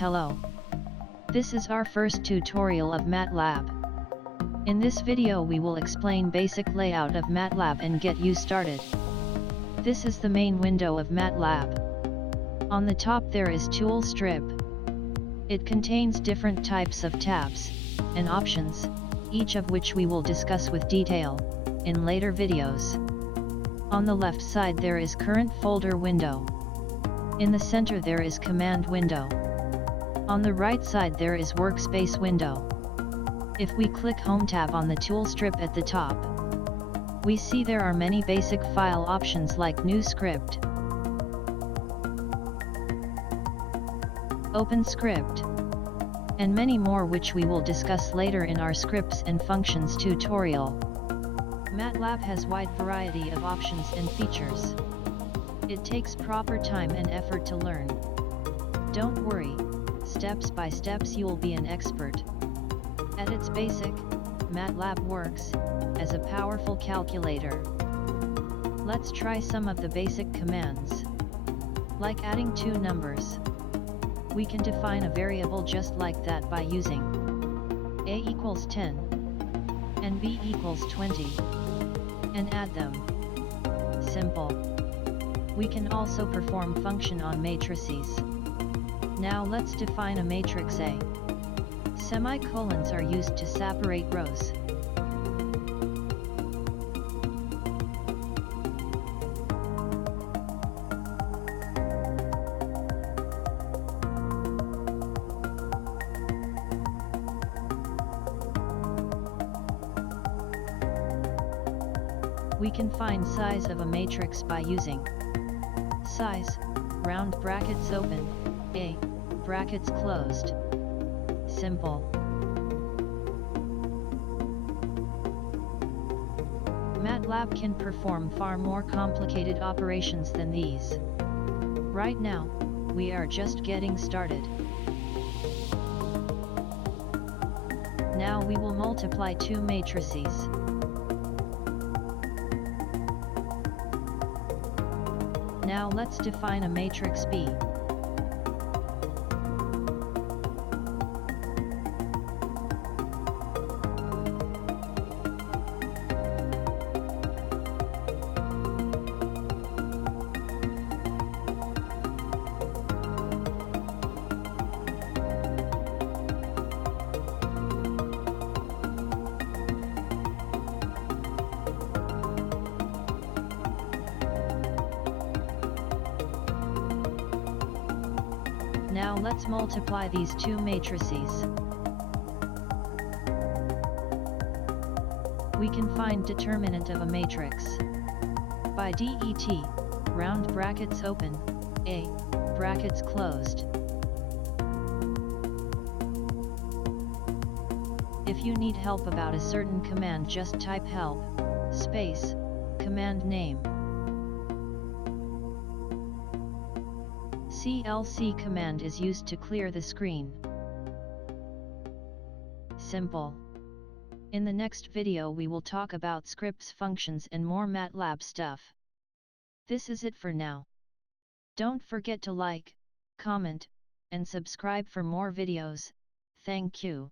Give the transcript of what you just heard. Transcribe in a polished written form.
Hello. This is our first tutorial of MATLAB. In this video we will explain basic layout of MATLAB and get you started. This is the main window of MATLAB. On the top there is Tool Strip. It contains different types of tabs and options, each of which we will discuss with detail in later videos. On the left side there is Current Folder window. In the center there is Command window. On the right side there is Workspace window. If we click Home tab on the tool strip at the top, we see there are many basic file options like New Script, Open Script, and many more which we will discuss later in our scripts and functions tutorial. MATLAB has wide variety of options and features. It takes proper time and effort to learn. Don't worry, steps by steps you will be an expert. At its basic, MATLAB works as a powerful calculator. Let's try some of the basic commands. Like adding two numbers. We can define a variable just like that by using a equals 10 and b equals 20 and add them. Simple. We can also perform function on matrices. Now let's define a matrix A. Semicolons are used to separate rows. We can find size of a matrix by using size, round brackets open, A, brackets closed. Simple. MATLAB can perform far more complicated operations than these. Right now, we are just getting started. Now we will multiply two matrices. Now let's define a matrix B. Now let's multiply these two matrices. We can find determinant of a matrix by det, round brackets open, A, brackets closed. If you need help about a certain command, just type help, space, command name. CLC command is used to clear the screen. Simple. In the next video we will talk about scripts, functions and more MATLAB stuff. This is it for now. Don't forget to like, comment, and subscribe for more videos. Thank you.